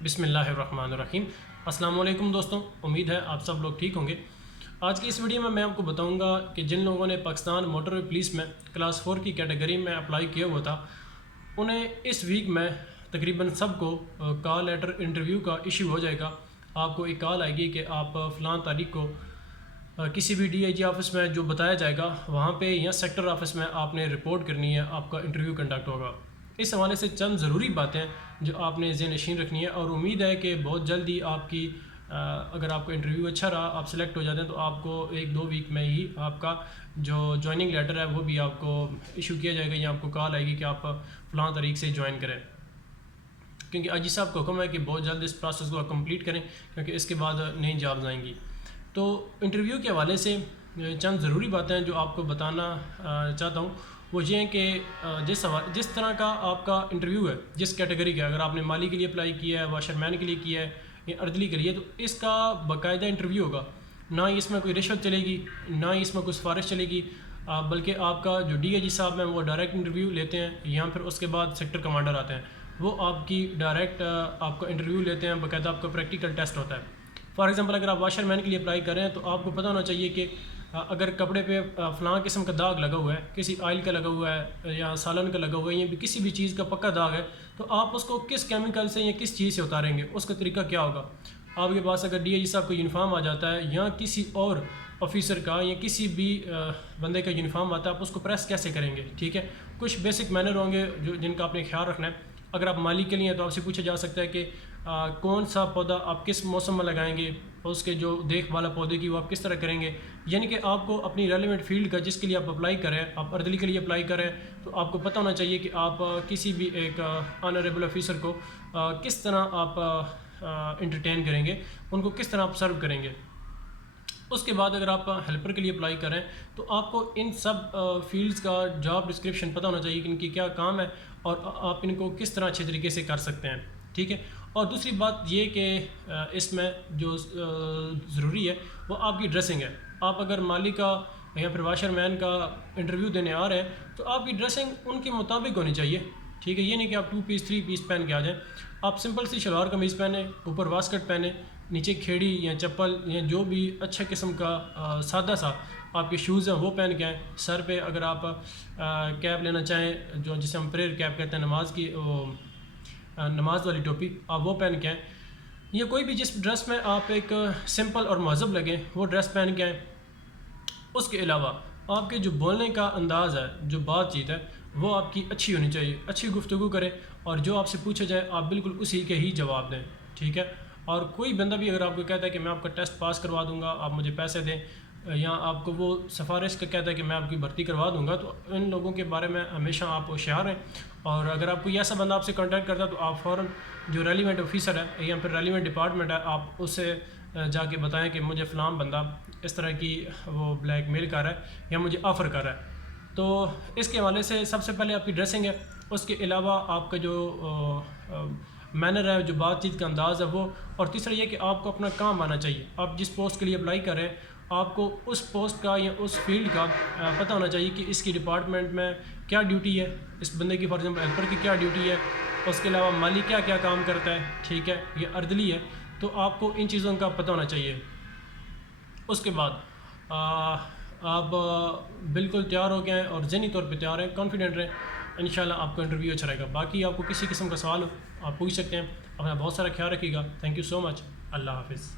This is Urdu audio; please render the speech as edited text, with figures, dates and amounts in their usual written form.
بسم اللہ الرحمن الرحیم۔ السلام علیکم دوستوں، امید ہے آپ سب لوگ ٹھیک ہوں گے۔ آج کی اس ویڈیو میں آپ کو بتاؤں گا کہ جن لوگوں نے پاکستان موٹر وے پولیس میں کلاس 4 کی کیٹیگری میں اپلائی کیا ہوا تھا، انہیں اس ویک میں تقریباً سب کو کال لیٹر انٹرویو کا ایشو ہو جائے گا۔ آپ کو ایک کال آئے گی کہ آپ فلاں تاریخ کو کسی بھی ڈی آئی جی آفس میں جو بتایا جائے گا وہاں پہ یا سیکٹر آفس میں آپ نے رپورٹ کرنی ہے، آپ کا انٹرویو کنڈکٹ ہوگا۔ اس حوالے سے چند ضروری باتیں جو آپ نے ذہن نشین رکھنی ہے، اور امید ہے کہ بہت جلدی آپ کی اگر آپ کا انٹرویو اچھا رہا، آپ سلیکٹ ہو جاتے ہیں، تو آپ کو 1-2 ویک میں ہی آپ کا جو جوائننگ لیٹر ہے وہ بھی آپ کو ایشو کیا جائے گا، یا آپ کو کال آئے گی کہ آپ فلاں تاریخ سے جوائن کریں، کیونکہ آئی جی صاحب کا حکم ہے کہ بہت جلد اس پروسیس کو کمپلیٹ کریں، کیونکہ اس کے بعد نئی جابز آئیں گی۔ تو انٹرویو کے حوالے سے چند ضروری باتیں جو آپ کو بتانا چاہتا ہوں وہ یہ ہیں کہ جس طرح کا آپ کا انٹرویو ہے، جس کیٹیگری کا، اگر آپ نے مالی کے لیے اپلائی کیا ہے، واشر مین کے لیے کیا ہے یا اردلی کے لیے، تو اس کا باقاعدہ انٹرویو ہوگا۔ نہ ہی اس میں کوئی رشوت چلے گی، نہ ہی اس میں کوئی سفارش چلے گی، بلکہ آپ کا جو ڈی اے جی صاحب ہیں وہ ڈائریکٹ انٹرویو لیتے ہیں، یا پھر اس کے بعد سیکٹر کمانڈر آتے ہیں، وہ آپ کی ڈائریکٹ آپ کا انٹرویو لیتے ہیں، باقاعدہ آپ کا پریکٹیکل ٹیسٹ ہوتا ہے۔ فار ایگزامپل اگر آپ واشر مین کے لیے اپلائی کر رہے ہیں تو آپ کو پتہ ہونا چاہیے کہ اگر کپڑے پہ فلاں قسم کا داغ لگا ہوا ہے، کسی آئل کا لگا ہوا ہے یا سالن کا لگا ہوا ہے، یا کسی بھی چیز کا پکا داغ ہے، تو آپ اس کو کس کیمیکل سے یا کس چیز سے اتاریں گے، اس کا طریقہ کیا ہوگا۔ آپ کے پاس اگر ڈی اے جی صاحب کا یونیفارم آ جاتا ہے، یا کسی اور آفیسر کا یا کسی بھی بندے کا یونیفارم آتا ہے، آپ اس کو پریس کیسے کریں گے، ٹھیک ہے۔ کچھ بیسک مینر ہوں گے جن کا آپ نے خیال رکھنا ہے۔ اگر آپ مالی کے لیے ہیں تو آپ سے پوچھا جا سکتا ہے کہ کون سا پودا آپ کس موسم میں لگائیں گے، اس کے جو دیکھ بھال پودے کی وہ آپ کس طرح کریں گے، یعنی کہ آپ کو اپنی ریلیونٹ فیلڈ کا جس کے لیے آپ اپلائی کریں، آپ اردلی کے لیے اپلائی کریں، تو آپ کو پتہ ہونا چاہیے کہ آپ کسی بھی ایک آنریبل آفیسر کو کس طرح آپ انٹرٹین کریں گے، ان کو کس طرح آپ سرو کریں گے۔ اس کے بعد اگر آپ ہیلپر کے لیے اپلائی کریں تو آپ کو ان سب فیلڈز کا جاب ڈسکرپشن پتہ ہونا چاہیے کہ ان کی کیا کام ہے، اور آپ ان کو کس طرح اچھے طریقے سے کر سکتے ہیں، ٹھیک ہے۔ اور دوسری بات یہ کہ اس میں جو ضروری ہے وہ آپ کی ڈریسنگ ہے۔ آپ اگر مالی کا یا پھر واشر مین کا انٹرویو دینے آ رہے ہیں تو آپ کی ڈریسنگ ان کے مطابق ہونی چاہیے، ٹھیک ہے۔ یہ نہیں کہ آپ 2 پیس 3 پیس پہن کے آ جائیں۔ آپ سمپل سی شلوار قمیض پہنیں، اوپر واسکٹ پہنیں، نیچے کھیڑی یا چپل یا جو بھی اچھے قسم کا سادہ سا آپ کے شوز ہیں وہ پہن کے آئیں۔ سر پہ اگر آپ کیپ لینا چاہیں، جو جسے ہم پریئر کیپ کہتے ہیں، نماز کی نماز والی ٹوپی، آپ وہ پہن کے آئیں، یا کوئی بھی جس ڈریس میں آپ ایک سمپل اور مہذب لگیں وہ ڈریس پہن کے آئیں۔ اس کے علاوہ آپ کے جو بولنے کا انداز ہے، جو بات چیت ہے، وہ آپ کی اچھی ہونی چاہیے، اچھی گفتگو کریں، اور جو آپ سے پوچھا جائے آپ بالکل اسی کے ہی جواب دیں، ٹھیک ہے۔ اور کوئی بندہ بھی اگر آپ کو کہتا ہے کہ میں آپ کا ٹیسٹ پاس کروا دوں گا، آپ مجھے پیسے دیں، یا آپ کو وہ سفارش کا کہتا ہے کہ میں آپ کی بھرتی کروا دوں گا، تو ان لوگوں کے بارے میں ہمیشہ آپ ہوشیار ہیں۔ اور اگر آپ کوئی ایسا بندہ آپ سے کانٹیکٹ کرتا ہے تو آپ فوراً جو ریلیونٹ آفیسر ہے یا پھر ریلیونٹ ڈپارٹمنٹ ہے، آپ اس سے جا کے بتائیں کہ مجھے فلاں بندہ اس طرح کی وہ بلیک میل کر رہا ہے یا مجھے آفر کر رہا ہے۔ تو اس کے حوالے سے سب سے پہلے آپ کی ڈریسنگ ہے، اس کے علاوہ آپ کا جو مینر ہے، جو بات چیت کا انداز ہے وہ، اور تیسرا یہ کہ آپ کو اپنا کام آنا چاہیے۔ آپ جس پوسٹ کے لیے اپلائی کر رہے ہیں آپ کو اس پوسٹ کا یا اس فیلڈ کا پتہ ہونا چاہیے کہ اس کی ڈپارٹمنٹ میں کیا ڈیوٹی ہے، اس بندے کی فار ایگزامپل ہیلپر کی کیا ڈیوٹی ہے، اس کے علاوہ مالی کیا کیا کام کرتا ہے، ٹھیک ہے، یہ اردلی ہے، تو آپ کو ان چیزوں کا پتہ ہونا چاہیے۔ اس کے بعد آپ بالکل تیار ہو گئے ہیں اور ذہنی طور پہ تیار ہیں، کانفیڈنٹ رہیں، انشاءاللہ آپ کا انٹرویو اچھا رہے گا۔ باقی آپ کو کسی قسم کا سوال ہو آپ پوچھ سکتے ہیں۔ اپنا بہت سارا خیال رکھیے گا۔ تھینک یو سو مچ۔ اللہ حافظ۔